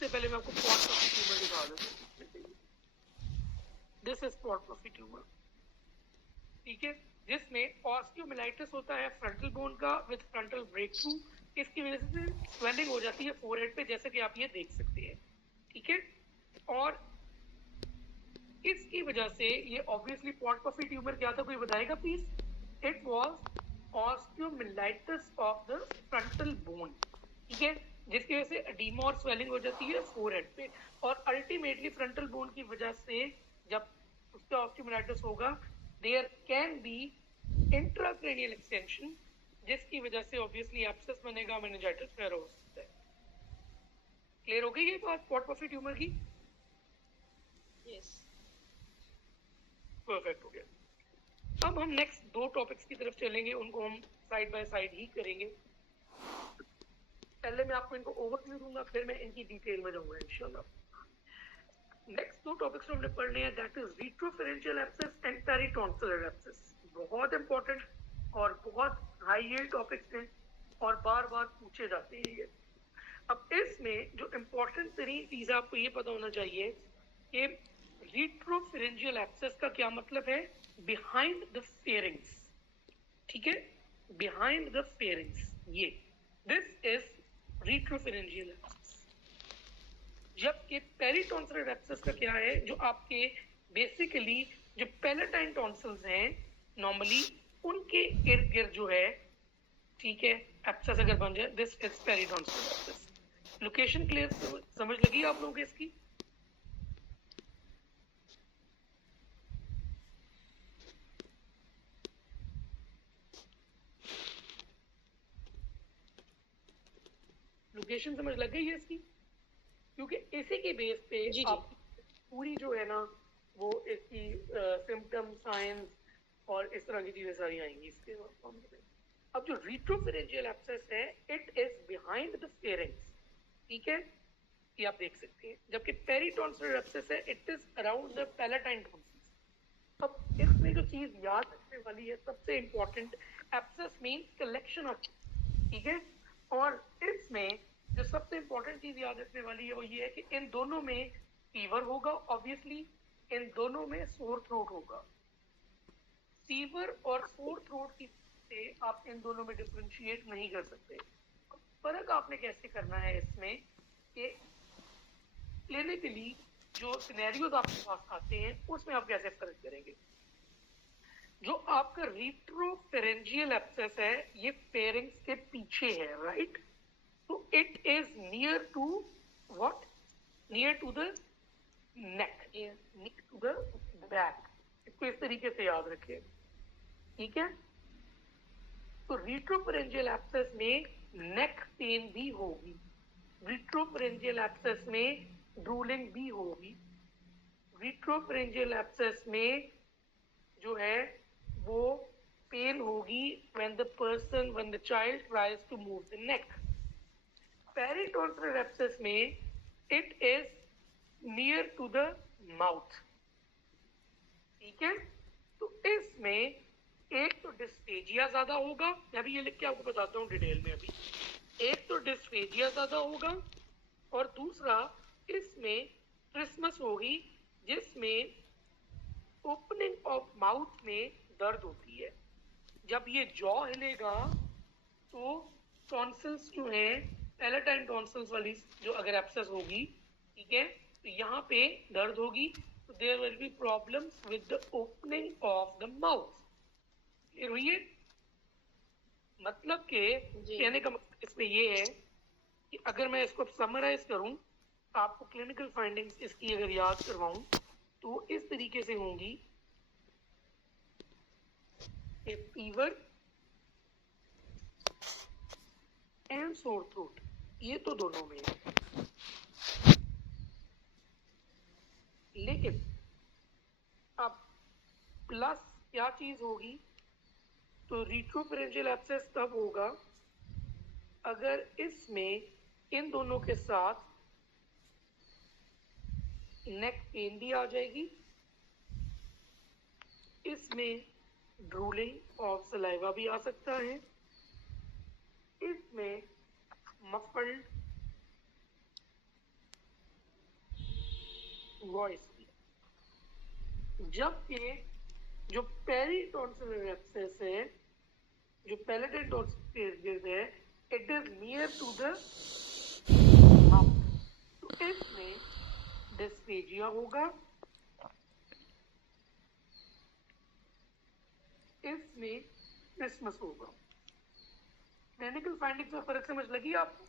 उससे पहले मैं आपको पॉट पफी ट्यूमर दिखा देता हूँ। This is pot puffy tumour, ठीक है, जिसमें ऑस्टियोमिलाइटिस होता है फ्रंटल बोन का विद फ्रंटल ब्रेक थ्रू। इसकी वजह से स्वेलिंग हो जाती है फोरहेड पे, जैसे कि आप ये देख सकते हैं, ठीक है। और इसकी वजह से ये ऑब्वियसली पॉट पफी ट्यूमर क्या था, कोई बताएगा please? It was osteomyelitis of the frontal bone, ठीक है, जिसकी वजह से एडीमा और स्वेलिंग हो जाती है फोरहेड पे। और अल्टीमेटली फ्रंटल बोन की वजह से जब उसका ऑस्टियोमिलाइटिस होगा, there can be intracranial extension, जिसकी वजह से ऑब्वियसली एब्सेस बनेगा, मेनिंजाइटिस वगैरह हो सकता है। क्लियर हो गई ये बात पॉट पफी ट्यूमर की? यस, परफेक्ट हो गया। अब हम नेक्स्ट दो टॉपिक्स की तरफ चलेंगे, उनको हम साइड बाय साइड ही करेंगे। पहले मैं आपको इनको ओवरव्यू दूंगा, फिर मैं इनकी डिटेल में जाऊंगा इंशाल्लाह। नेक्स्ट दो टॉपिक्स हमने पढ़ने हैं, that is retropharyngeal abscess and peritonsillar abscess. बहुत इंपॉर्टेंट और बहुत हाई यील्ड टॉपिक्स हैं और बार बार पूछे जाते हैं ये। अब इसमें जो इंपॉर्टेंट तरीन चीज आपको ये पता होना चाहिए कि रिट्रोफेरेंशियल एब्सेस का क्या मतलब है, बिहाइंड द फेरिंग्स, ठीक है, बिहाइंड द फेरिंग्स, ये दिस इज रिट्रोफेरेंशियल एब्सेस। जबकि पेरिटॉन्सिलर एब्सेस का क्या है, जो आपके बेसिकली जो पैलेटाइन टॉन्सिल्स हैं नॉर्मली उनके इर्द गिर्द जो है, ठीक है, एब्सेस अगर बन जाए, this is peritonsillar abscess. Location clear समझ लगी आप लोगों को इसकी? लोकेशन समझ लग गई है इसकी? क्योंकि इसी के बेस पे जी, आप पूरी जो है ना वो इसकी सिम्टम साइंस और इस तरह की चीजें सारी आएंगी इसके मामले में। अब जो रिट्रोफेरेंशियल एब्सेस है, it is behind the pharynx, ठीक है, ये आप देख सकते हैं। जबकि पेरिटॉन्सिलर एब्सेस है, it is around the palatine tonsils. अब इसमें जो चीज याद रखने वाली है सबसे important, abscess means collection of, ठीक है, और इसमें जो सबसे इंपॉर्टेंट चीज याद रखने वाली है वो ये है कि इन दोनों में फीवर होगा, ऑब्वियसली इन दोनों में सोर थ्रोट होगा। फीवर और सोर थ्रोट की से आप इन दोनों में डिफरेंशिएट नहीं कर सकते। फर्क आपने कैसे करना है इसमें कि क्लिनिकली जो सिनेरियोज आपके पास आते हैं उसमें आप कैसे फर्क करेंगे। जो आपका रिट्रोफेरेंशियल एब्सेस है ये फेरिंग्स के पीछे है, राइट, तो it is near to what, near to the neck, near to the back. इसको इस तरीके से याद रखिए, ठीक है। तो रिट्रोफेरेंशियल एब्सेस में नेक पेन भी होगी, रिट्रोफेरेंशियल एब्सेस में ड्रूलिंग भी होगी, रिट्रोफेरेंशियल एब्सेस में जो है वो पेन होगी when the child tries to move the neck. Peritonsillar abscess में it is near to the mouth, ठीक है। तो इसमें एक तो डिस्फेजिया ज्यादा होगा, मैं अभी ये लिख के आपको बताता हूँ डिटेल में। अभी एक तो डिस्फेजिया ज्यादा होगा और दूसरा इसमें ट्रिस्मस होगी, जिसमें ओपनिंग ऑफ माउथ में दर्द होती है। जब ये जॉ हिलेगा तो टॉन्सिल्स जो है, पैलेटाइन टॉन्सिल्स वाली जो अगर एब्सेस होगी, ठीक है, तो यहाँ पे दर्द होगी, तो there will be problems with the opening of the mouth. Clear हुई है? मतलब के कहने का मतलब इसमें ये है कि अगर मैं इसको समराइज करूं, आपको क्लिनिकल फाइंडिंग्स इसकी अगर याद करवाऊं तो इस तरीके से होंगी, फीवर एंड सोर थ्रोट, ये तो दोनों में है। लेकिन अब प्लस क्या चीज होगी, तो रिट्रोफेरेंशियल एब्सेस तब होगा अगर इसमें इन दोनों के साथ नेक पेन भी आ जाएगी, इसमें ड्रूलिंग ऑफ सलाइवा भी आ सकता है, इसमें मफल्ड वॉइस की। जब ये जो पेरिटॉन्सिलर एब्सेस है, जो पैलेटल टॉन्सिल के इर्द-गिर्द है, it is near to the mouth, तो इसमें डिस्फेजिया होगा, इसमें क्रिसमस होगा। क्लिनिकल फाइंडिंग्स में फर्क समझ लगी आपको?